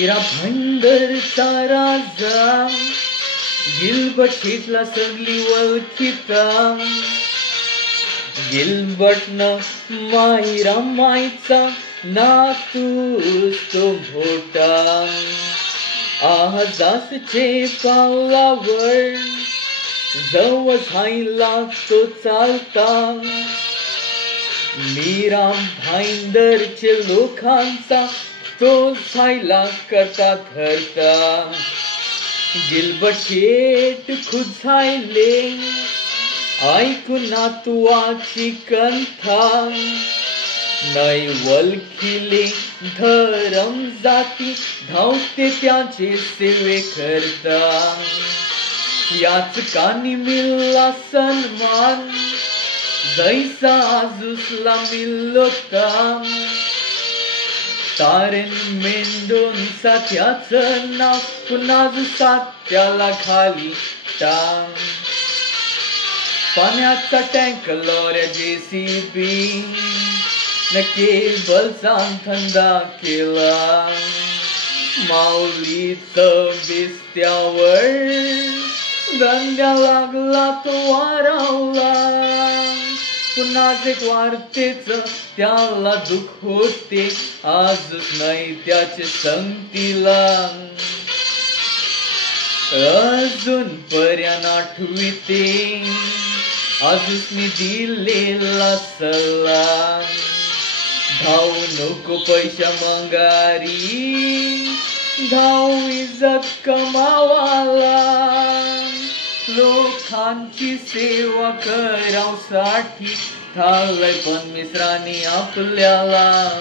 मीरा भाईंदरचा राजा Gilbert हिटला सगळी ओळखीता. गिल्बर्टनं माहीरा माईचा नातूस तो मोठा. आजासचे पावलावर जवळ झायला तो चालता. मीरा भाईंदरचे लोकांचा तो सायला करता धरता. गिल्बर्ट शेट खुद झायले ऐकून नातवाची कंथा. नै वलखिले धरम जाती धावते त्याचे सेवे करता. याच कानी मिळला सन्मान जैसा आजूसला मिळता. तारेन मेंढोंचा त्याचं नाव पुन्हा त्याला खाली टांग. पाण्याचा टँक लॉऱ्या JCB न केबलचा धंदा केला. माऊलीचं बिस्त्यावर धंद्या लागला तो वारावला. पुन्हा एक वार्तेच त्याला दुःख होते आजच नाही त्याचे संगतीला. अजून पर्यंत आठविते आजच मी दिलेला सल्ला. धावू नको पैशा मंगारी धाव इज्जत कमावाला. लोकांची सेवा करावसाठी थांबलाय पण मित्रांनी आपल्याला.